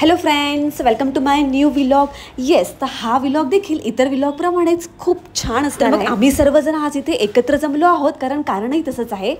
Hello friends, welcome to my new vlog. Yes, तर हा vlog देखील इतर व्लॉगप्रमाणेच खूप छान असणार आहे. आम्ही सर्वजण आज इथे एकत्र जमलो आहोत कारणही तसंच आहे.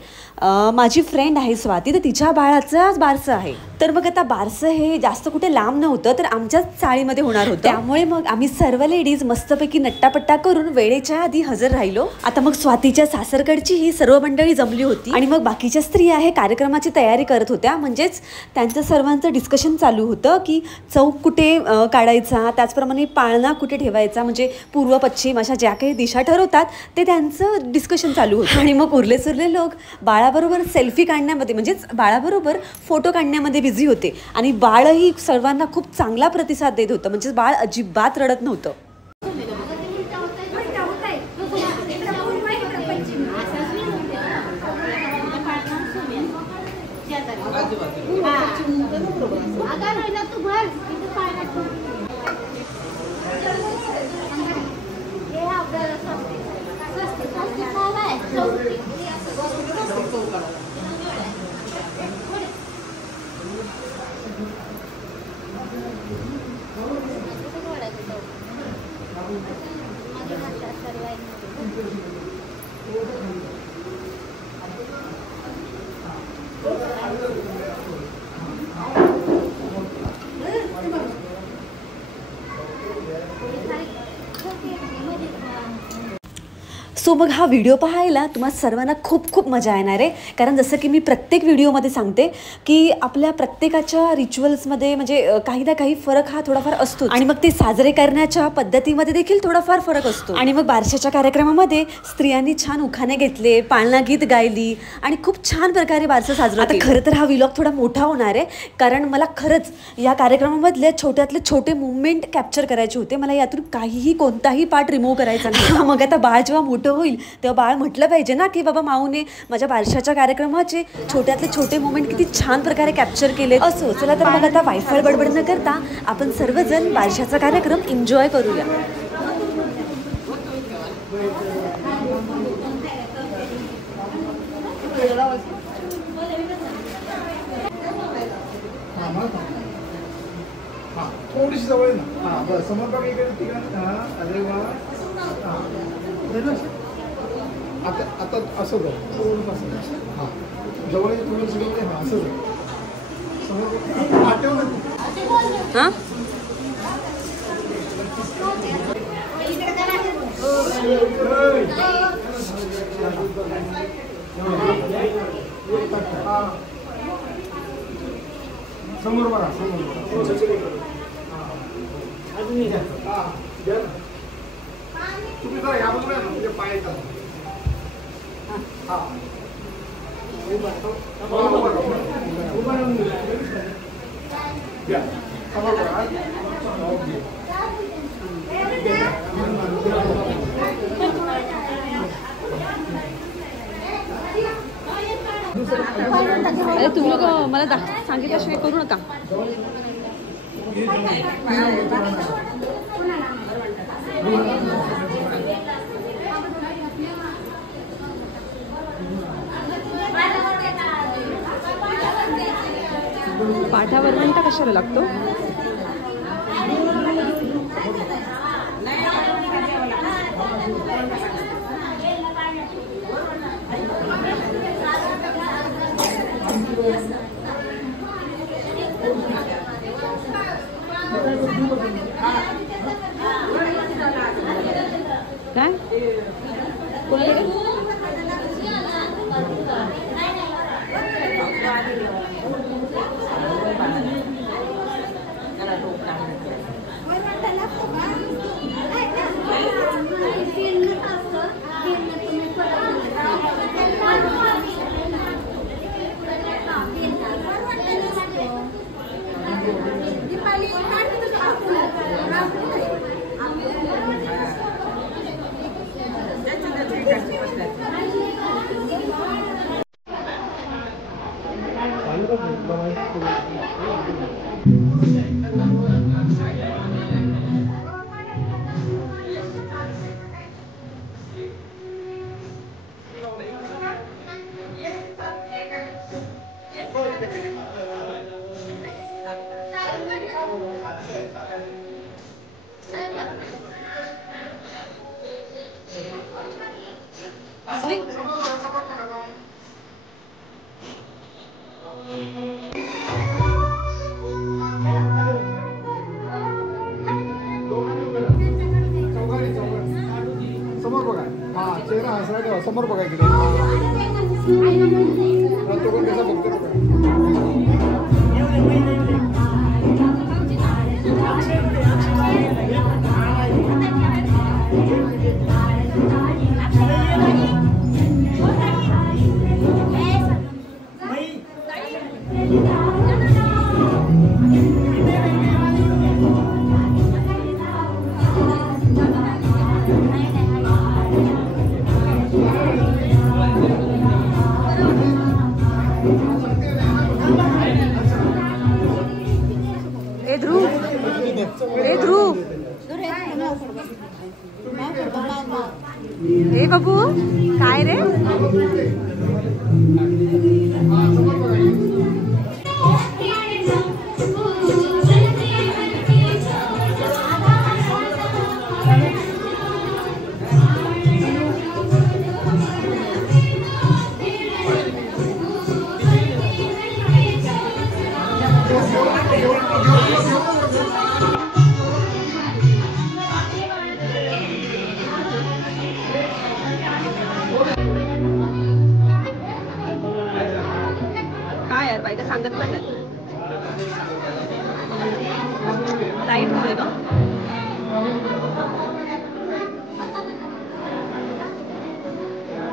माझी फ्रेंड आहे स्वाती, तर तिच्या बाळाचं आज बारसं आहे. तर मग आता बारसं हे जास्त कुठे लांब नव्हतं, तर आमच्याच चाळीमध्ये होणार होतं. त्यामुळे मग आम्ही सर्व लेडीज मस्तपैकी नट्टापट्टा करून वेळेच्या आधी हजर राहिलो. आता मग स्वातीच्या सासरकडची ही सर्व मंडळी जमली होती आणि मग बाकीच्या स्त्रिया हे कार्यक्रमाची तयारी करत होत्या. म्हणजेच त्यांचं सर्वांचं डिस्कशन चालू होतं की चौक कुठे काढायचा, त्याचप्रमाणे पाळणा कुठे ठेवायचा, म्हणजे पूर्व पश्चिम अशा ज्या काही दिशा ठरवतात ते त्यांचं डिस्कशन चालू होतं. आणि मग उरले सुरले लोक बाळाबरोबर सेल्फी काढण्यामध्ये, म्हणजेच बाळाबरोबर फोटो काढण्यामध्ये बिझी होते. आणि बाळही सर्वांना खूप चांगला प्रतिसाद देत होतं, म्हणजे बाळ अजिबात रडत नव्हतं. सो मग हा व्हिडिओ पाहायला तुम्हाला सर्वांना खूप खूप मजा येणार आहे. कारण जसं की मी प्रत्येक व्हिडिओमध्ये सांगते की आपल्या प्रत्येकाच्या रिच्युअल्समध्ये म्हणजे काही ना काही फरक हा थोडाफार असतो आणि मग ते साजरे करण्याच्या पद्धतीमध्ये देखील थोडाफार फरक असतो. आणि मग बारशाच्या कार्यक्रमामध्ये स्त्रियांनी छान उखाणे घेतले, पाळणा गीत गायली आणि खूप छान प्रकारे बारसं साजरं केलं. खरं तर हा व्लॉग थोडा मोठा होणार आहे, कारण मला खरंच या कार्यक्रमामधले छोट्यातले छोटे मुवमेंट कॅप्चर करायचे होते. मला यातून काहीही कोणताही पार्ट रिमूव्ह करायचा नाही. मग आता बाळ जेव्हा मोठं होईल तेव्हा बाळ म्हटलं पाहिजे ना की बाबा माऊने माझ्या बारशाच्या कार्यक्रमाचे छोट्यातले छोटे मोमेंट किती छान प्रकारे कॅप्चर केले. असो, चला तर मग आता वायफळ बडबड न करता आपण सर्वजण बारशाचा कार्यक्रम एन्जॉय करूया. थोडीशी जवळ ना. हां बस समोर बघ इकडे तिकडे. हां अरे वा. आता आता असं बघ थोडंसं असं. हां जवळ थोडंसं जवळ. हां असं बघ समोर आठव ना. हां समोर बघा समोर. तुम्ही जरा या बघा ना, तुझ्या पायाचा. हां उभा राहून घ्या. समोर बघा. अरे तुम्ही लोक मला सांगितल्याशिवाय करू नका. पाठावर म्हणता कशाला लागतो. काय समोर बघा. हा चेहरा हसरा ठेवा. समोर बघा इकडे. तो पण कसा बघतो बघा. ए बाबू काय रे? सांगत पण लाईट होते ना.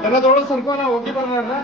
त्याला थोडं सरकवा ना. ओके करणार ना.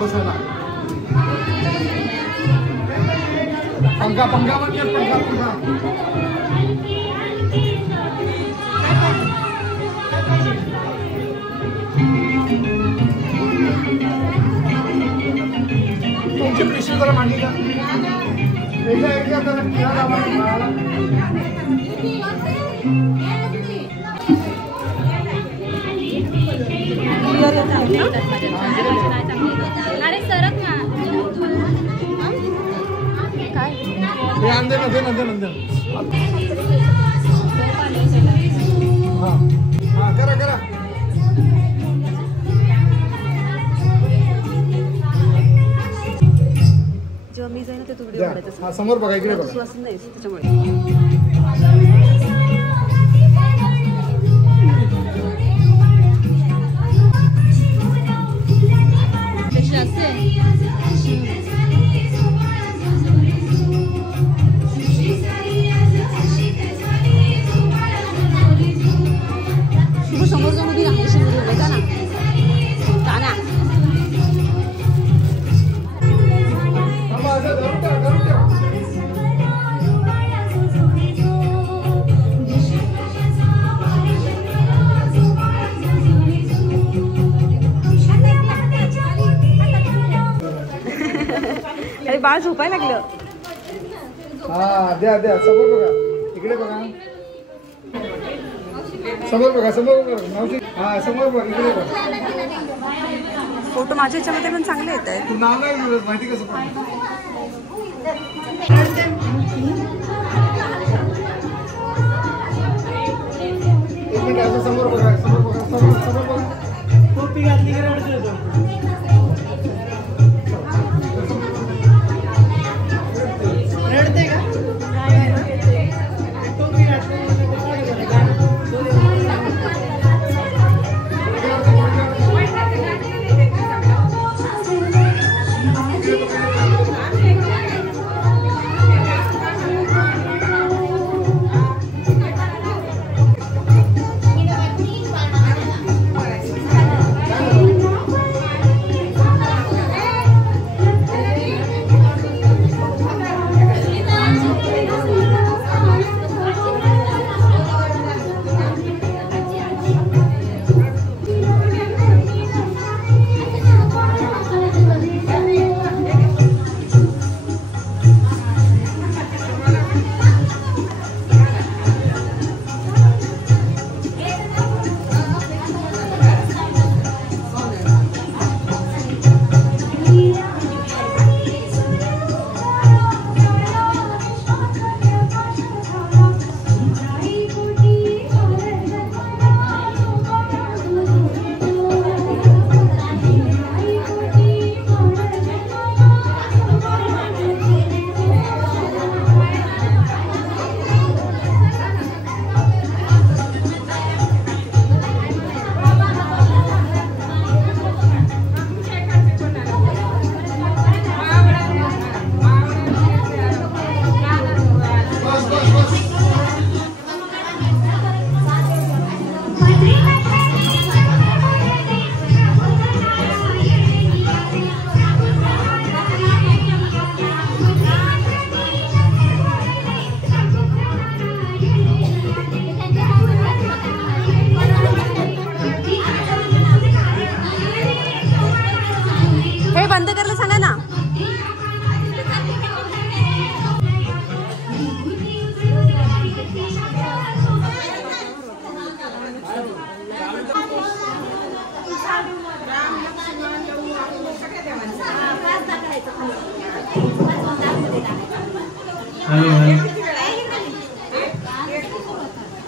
बसायला पंखा पंखा म्हणजे पंखा पंखा तुमची पिशवी जरा मांडली का अरे सरक ना. काय अंदर अंदर अंदर अंदर. हाँ हाँ करा करा. जेव्हा मी जाईन ते तू व्हिडिओ काढायचा. हा समोर बघा इकडे बघा. तू असं नाही त्याच्यामुळे. समोर जाऊन उभी राहण्याची व्हिडिओ बघा ना. गाना अरे बाळ झोपायला लागलं. हा द्या द्या. समोर बघा इकडे बघा. समोर बघा समोर बघा. मावशी हा समोर बघा इकडे बघा. फोटो माझ्या ह्याच्यामध्ये पण चांगले येत आहेत. नाव नाही मिळत माहिती कसं पण. एक मिनिट असं समोर बघा, समोर बघा, समोर बघा. टोपी घातली की रडत येतो. रडते का? टोपी घातली.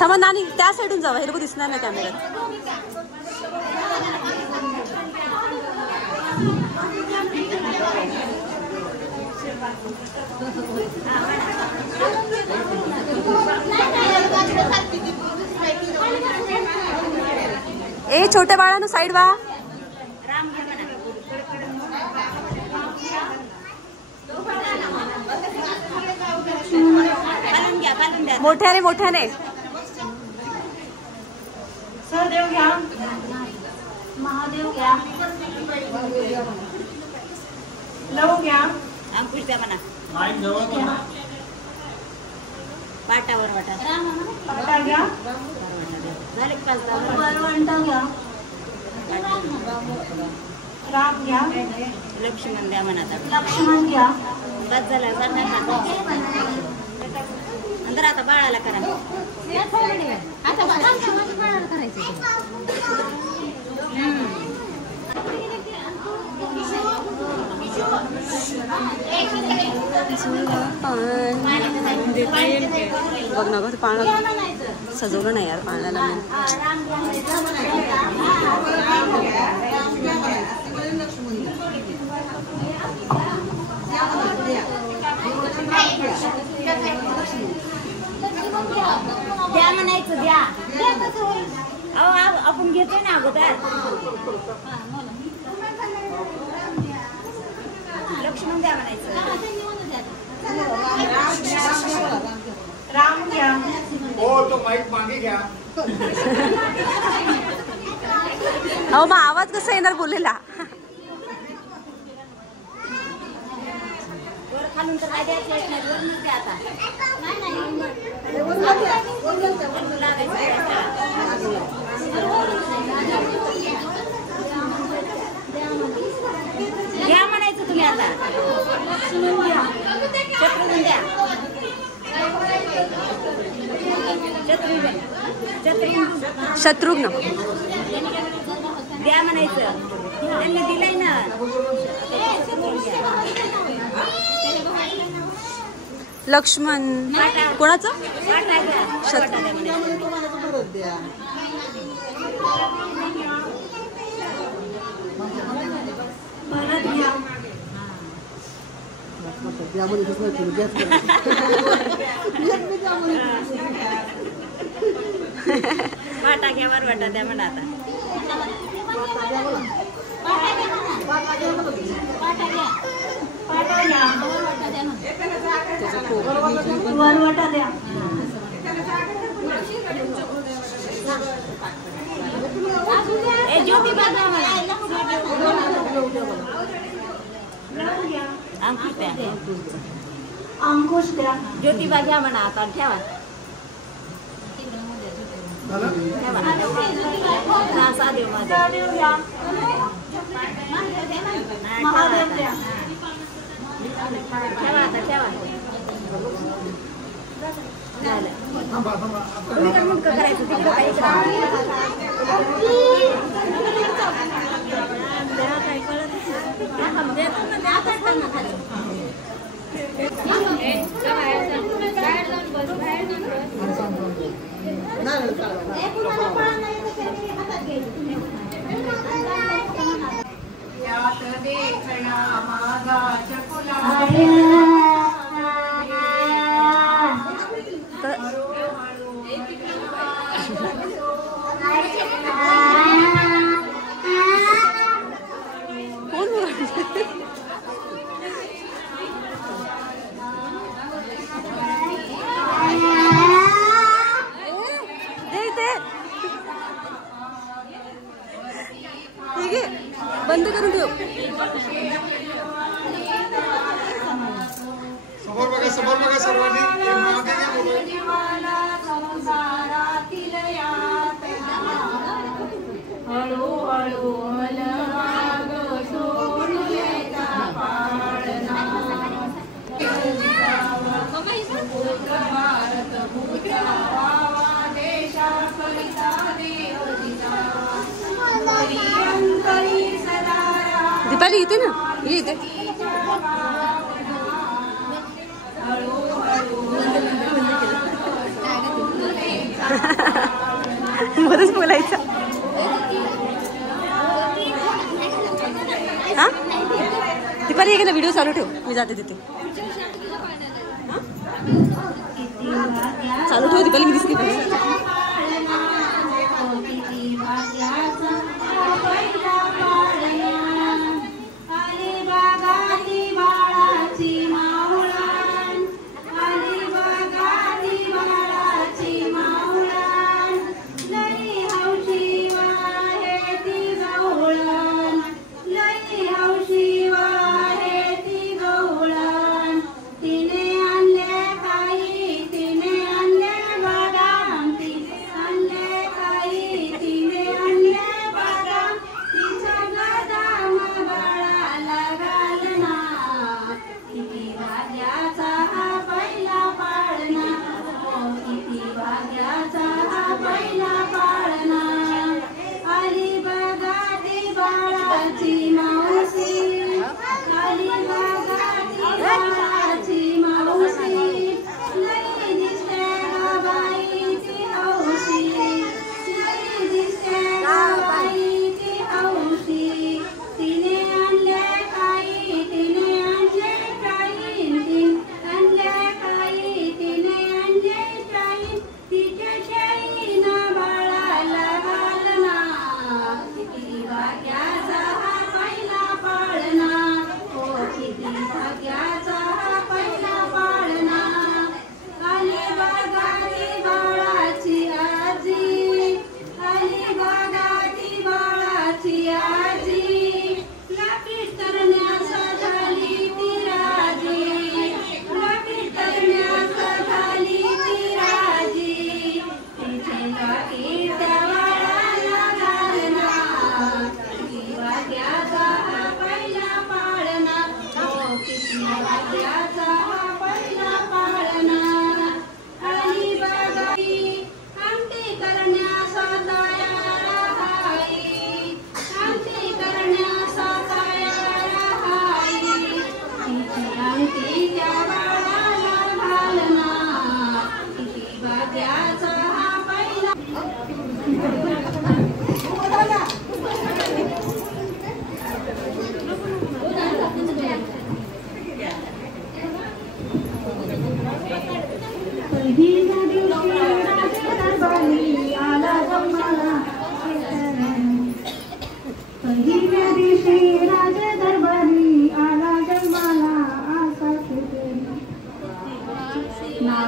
थांबा नानी, त्या साईडून जावा, हे लोक दिसणार नाही कॅमेऱ्यात. ए छोट्या बाळांनो साईड वा. मोठ्याने मोठ्याने. सहदेव घ्या, महादेव घ्या, लव घ्या, अंकुश द्या म्हणा, पाटावर वाटा, पाटा घ्या, वरवंटा घ्या, राम घ्या, लक्ष्मण द्या म्हणा, लक्ष्मण घ्या. बस झाला नंतर आता बाळाला करा. आता बाळाला करायचं. बघ ना गं, पाळणं सजवलं नाही यार पाळण्याला. द्या म्हणायचं, द्या. आपण घेतोय ना अगोदर. लक्ष्मण द्या म्हणायचं. राम घ्या. हो तो माईक मागे घ्या. अहो मग आवाज कसा येणार बोलेला. खालून तर काय द्यायचं आता. घ्या म्हणायचं तुम्ही आता. शत्रुघ्न द्या. शत्रुघ्न द्या म्हणायचं. त्यांनी दिलंय ना. लक्ष्मण कोणाचं? वाटा घ्या वर वाटा द्या म्हणा आता. वरवटा द्या. ज्योतिबा द्या मला. अंकुश द्या. अंकुश द्या. ज्योतिबा घ्या म्हणा आता ठेवा. महादेव द्या. महादेव द्या. ठेवा आता ठेवा. करायचं काय कळत बंद करून ठेव. समोर बघा सर्वांनी. हळूहळू दीपाली येते ना, ये इथे. मध्येच बोलायचं. हा दीपाली एक ना व्हिडिओ चालू ठेव, मी जाते तिथे. चालू ठेव दीपाली, मी दिसते.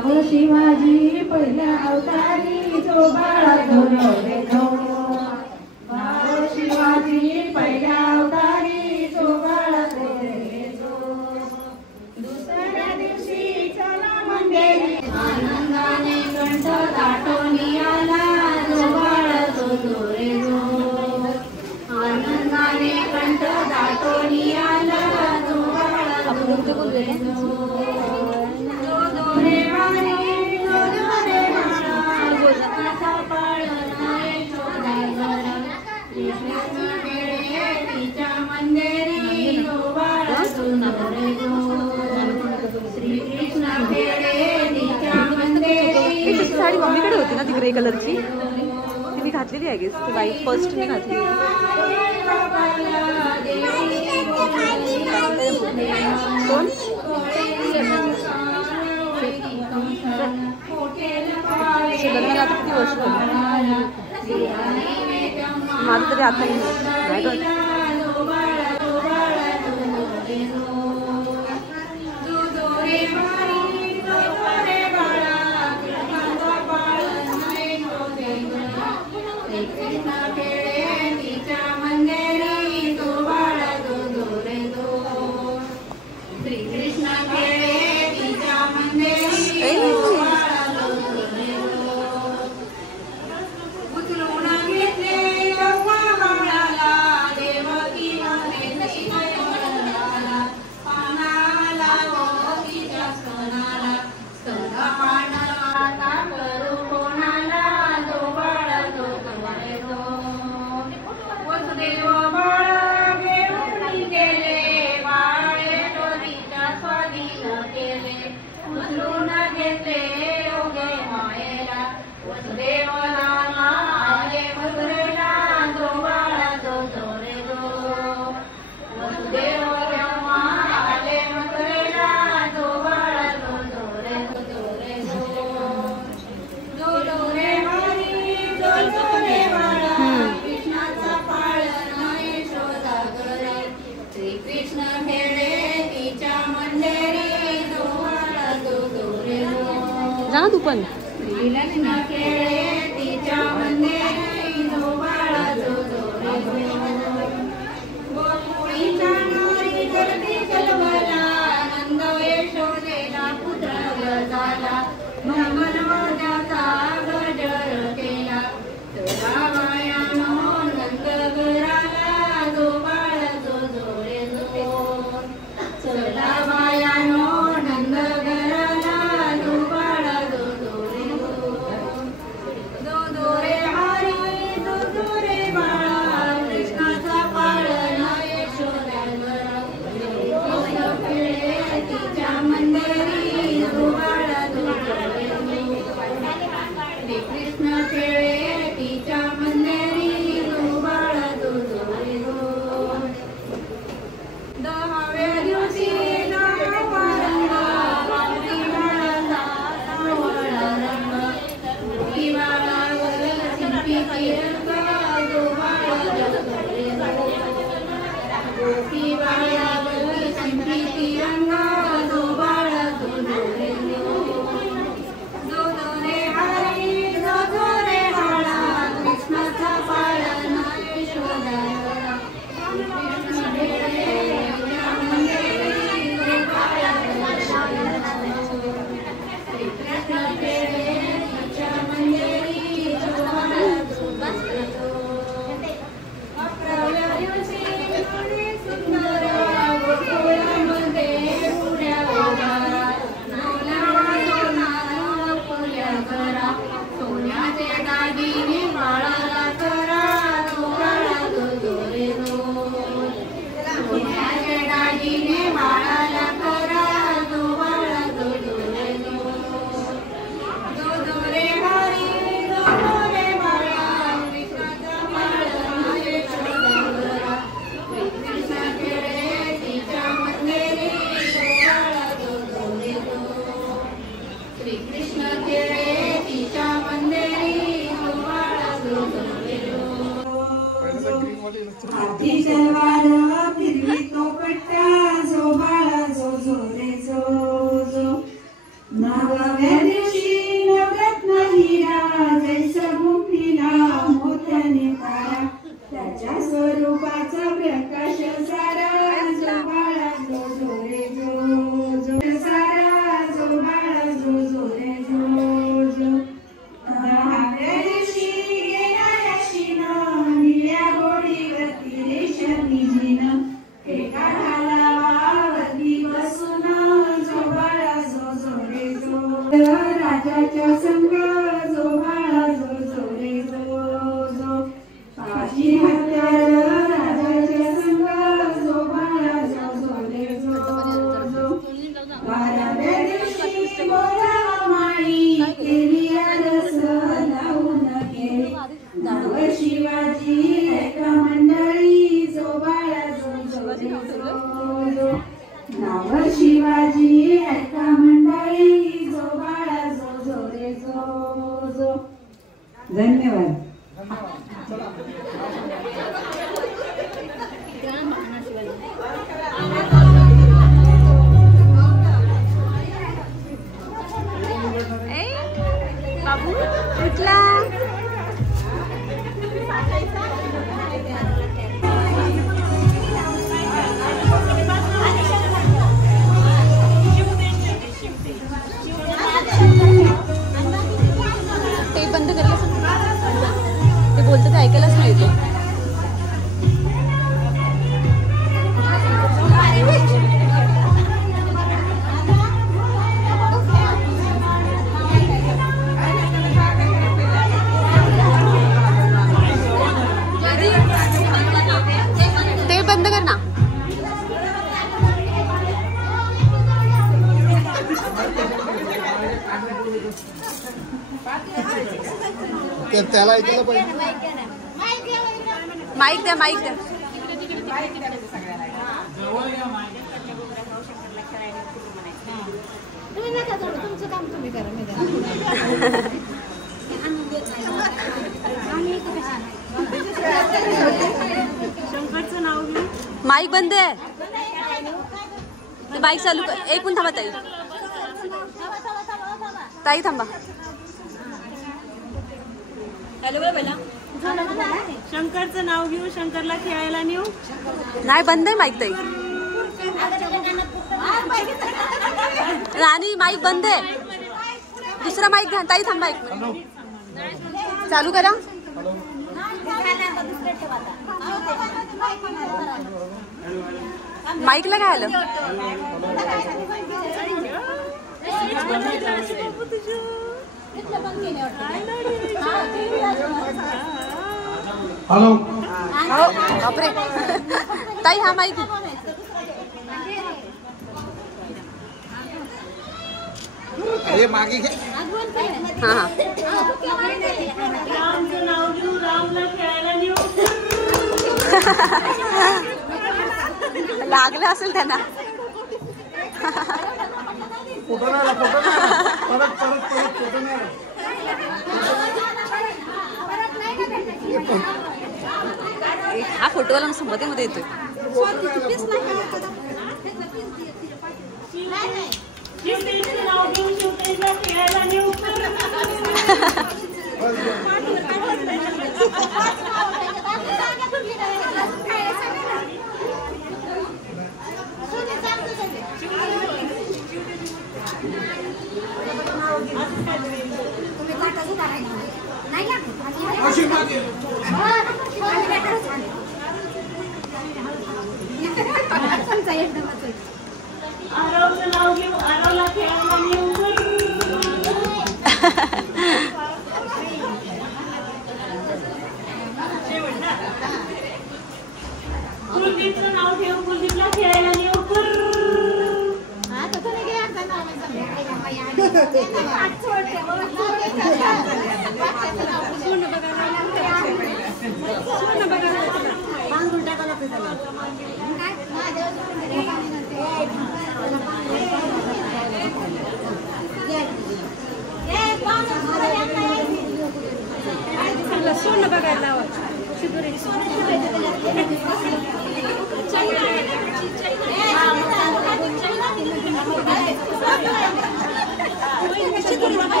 मागो शिवाजी पहिल्या अवतारी जो बाळा धोलो रे धो. मागो शिवाजी पहिल्या अवतारी जो बाळा धोलो रे धो. दुसऱ्या दिवशी चला मंदिरी आनंदाने कंठ दाटोनी आला जो बाळा धोलो रे धो. आनंदाने कंठ दाटोनी आला जो बाळा धोलो रे धो. साडी मम्मीकडे होती ना ती ग्रे कलरची, ती मी घातलेली आहे गेस, ती वाईट फर्स्ट मी घातली. कोण लग्नाला आता किती वर्ष माझं तरी आता नाही गं. जा तू पण. शिवाजी ऐका मंडळी जो बाळा जो जो रे जो जो. धन्यवाद. बाबू उठला. ते बंद करायला ते बोलतं ते ऐकायलाच नाही येते. ते बंद कर ना. त्याला ऐकायला पाहिजे. माईक द्या माईक द्या. तुमचं काम तुम्ही करा. शंकरचं नाव घेऊ. माईक बंद आहे. बाईक चालू कर. एक मिनिट थांबा ताई. ताई थांबा. हॅलो बोला. शंकरचं नाव घेऊ. शंकरला खेळायला नेऊ. नाही बंद आहे माईक ताई. राणी माईक बंद आहे. दुसरा माईक घ्या. ताई थांबा एक मिनिट. चालू करा. माईकला काय आलं. हॅलो. बापरे. ताई हा माईक. हे मागे घे. हा हा. रामचं नाव घेऊ. रामला खेळायला नेऊ. लागलं असेल त्यांना. फोटो नाही आला. फोटो नाही आला. परत परत परत फोटो नाही आला. हा फोटोवाला नुसतं मध्ये मध्ये येतोय. शिवतेजचं नाव घेऊ. शिवतेजला खेळायला नेऊ. आरवचं नाव घेऊ. आरवला खेळायला नेऊ. कुलदीपचं नाव घेऊ. कुलदीपला खेळायला नेऊ. सोनं बघायला लावा.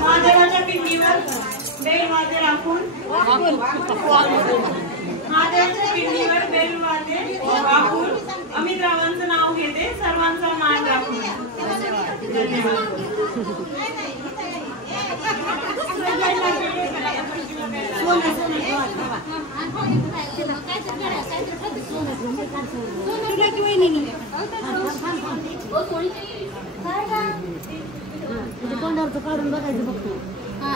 महादेवाच्या पिंडीवर बेलवाद्य राखून. महादेवाच्या पिंडीवर बेलवाद्य राखून अमितरावांचं नाव घेते. सर्वांचा मान राखून. धन्यवाद. तोंडावरचं काढून बघायचं बघतो.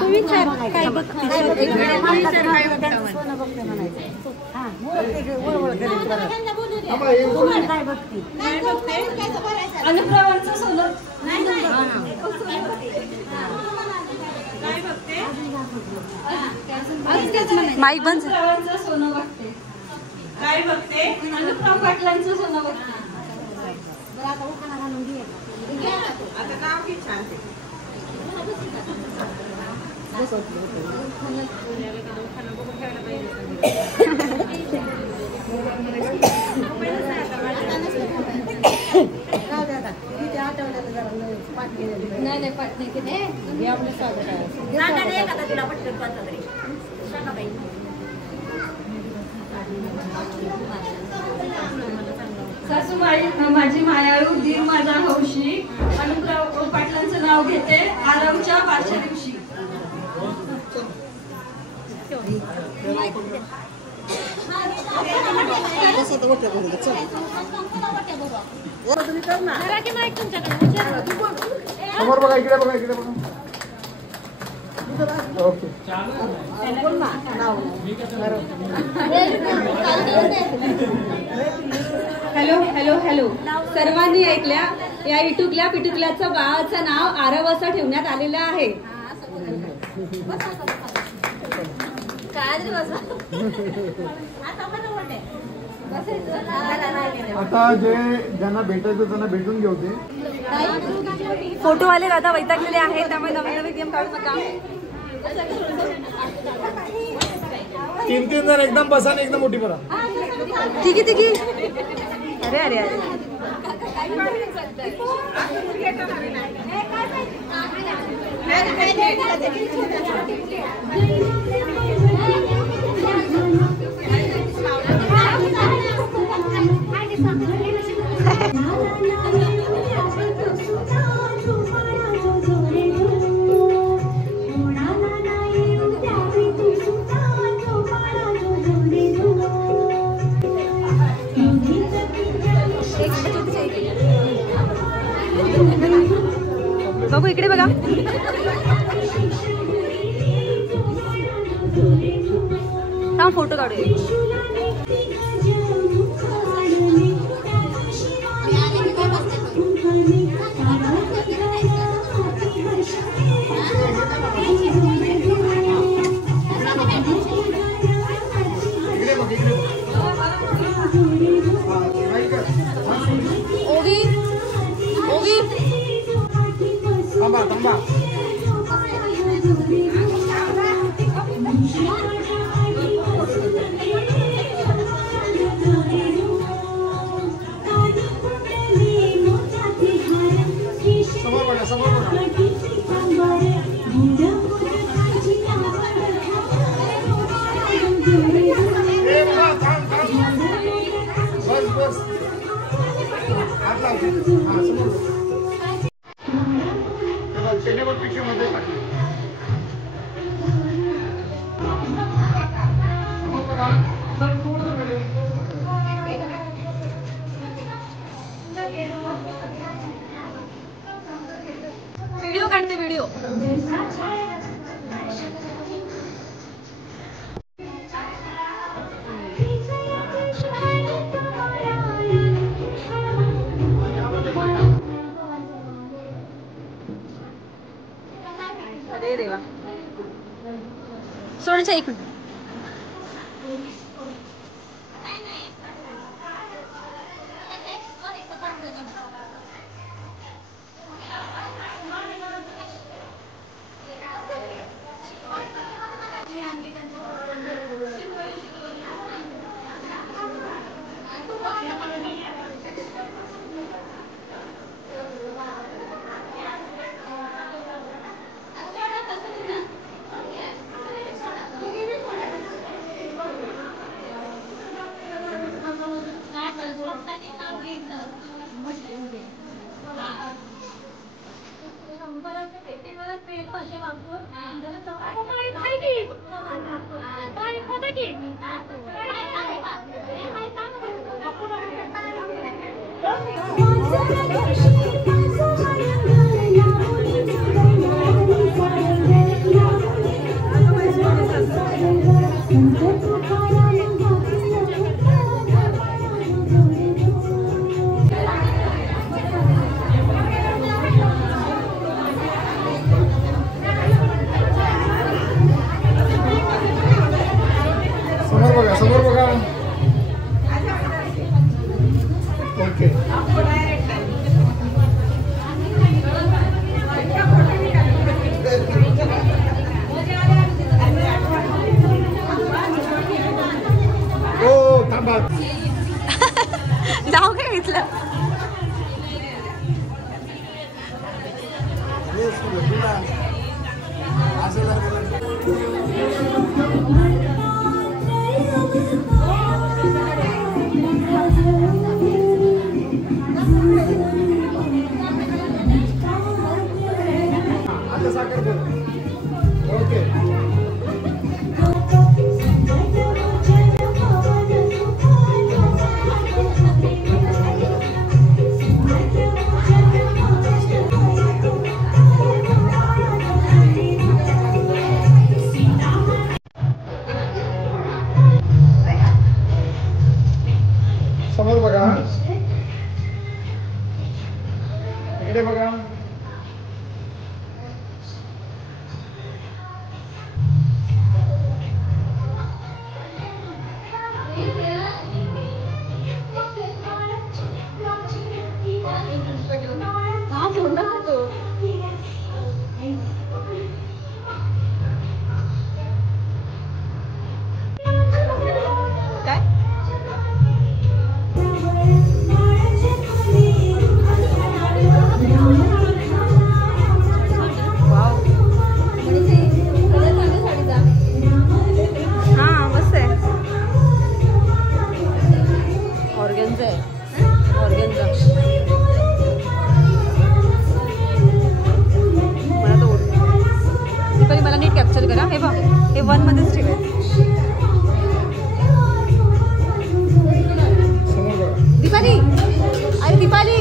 तू विचार काय बघते सोनं बघते म्हणायचं. हा काय बघते अनुप्रवांचं सोनं माईक बंद अनुप्रवांचं सोनं बघते. काय बघते? अनुप्राव पाटलांचं सोनं बघते. आता नाव किती छान ते. नाही पाठ नाही किती सासूबाई माझी मायाळू दीर माझा हौशी. अनुप्राव पाटलांचं नाव घेते आरवच्या बारच्या दिवशी. समोर बघा, इकडे बघा, इकडे बघा. ओके. हॅलो हॅलो हॅलो सर्वांनी ऐकल्या? या इटुकल्या पिटुकल्याचं बाळाचं नाव आरव असं ठेवण्यात आलेलं आहे. आता जे ज्यांना भेटायचं त्यांना भेटून घेऊ ते. फोटो आले दादा वैतागलेले आहेत, त्यामुळे नवीन नवीन गेम काढू नका. 3-3 जण एकदम बसा आणि एकदम मोठी बरा. ठीक आहे ठीक आहे. अरे अरे अरे बघू इकडे बघा. हा फोटो काढूया. ओवी ओवी थांबा थांबा. समोर बघा, समोर बघा. बस बस. हात लावते. हा समोर. टेनेबल पिक्चरमध्ये टाकली. व्हिडिओ काढते व्हिडिओ. अरे देवा सोडायचं एक मिनिट. Thank you. समोर बघा, इकडे बघा. मला नीट कॅप्चर करा. हे बघ, हे 1 मध्येच ठेवायचं. दीपाली, अरे दीपाली,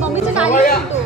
मम्मीचं काय करतो?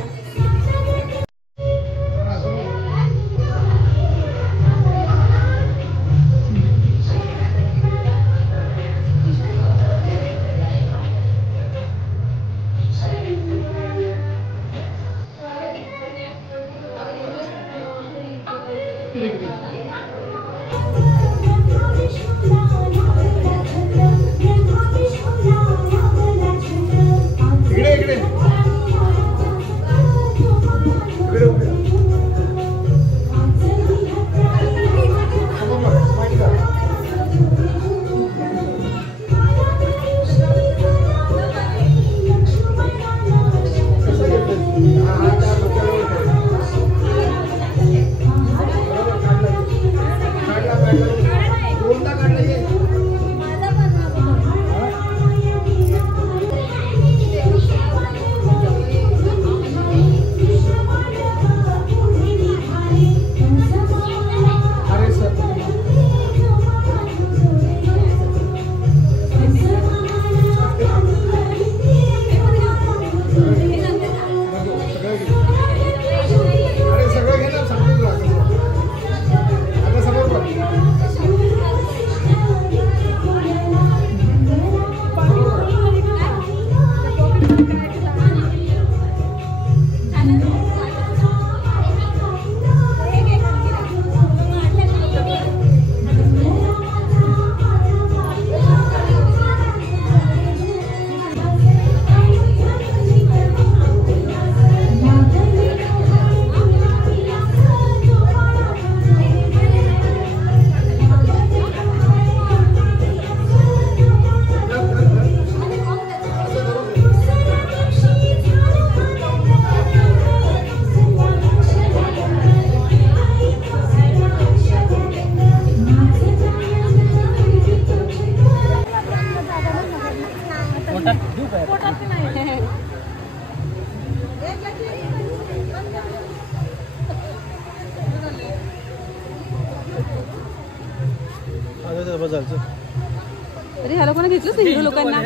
अरे ह्या लोकांना घेतलंच नाही हिरो लोकांना.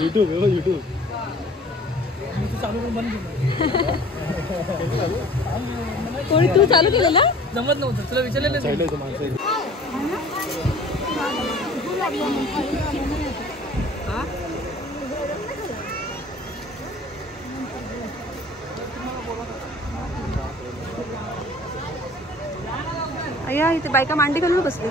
युट्यूब युट्यूब कोणी तू चालू केलेला? जमत नव्हतं तुला विचारलेलं. अय्या इथे बायका मांडी घालून बसली.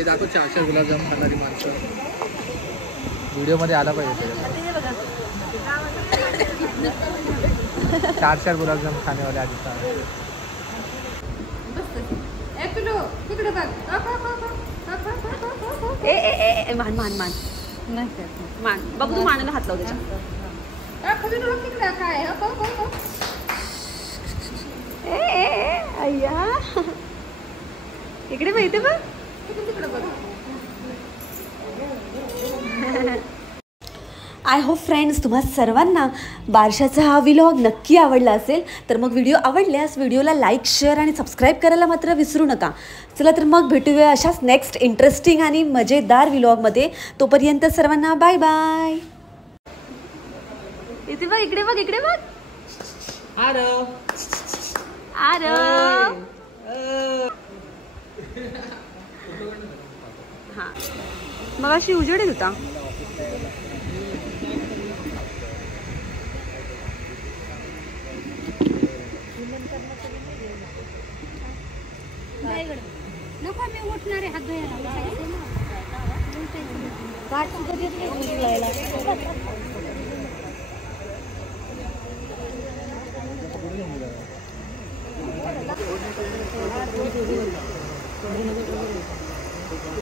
ते दाखव 4 गुलाबजाम खाणारी माणसं व्हिडिओमध्ये आला पाहिजे. 4 गुलाबजाम खानेवाले आधी ए मान मान मान मान बघ तू मानाला हात लाव त्याच्या. अय्या इकडे माहिती बघ. आय होप फ्रेंड्स तुम्हा सर्वांना बारशाचा हा व्लॉग नक्की आवडला असेल. तर मग व्हिडिओ आवडल्यास व्हिडिओला लाईक शेअर आणि सबस्क्राईब करायला मात्र विसरू नका. चला तर मग भेटूया अशाच नेक्स्ट इंटरेस्टिंग आणि मजेदार व्लॉगमध्ये. तोपर्यंत सर्वांना बाय बाय. इथे बघ इकडे बघ इकडे बघ. आरव हां मग अशी उजेडीत होता. नको मी उठणारे हात धुवायला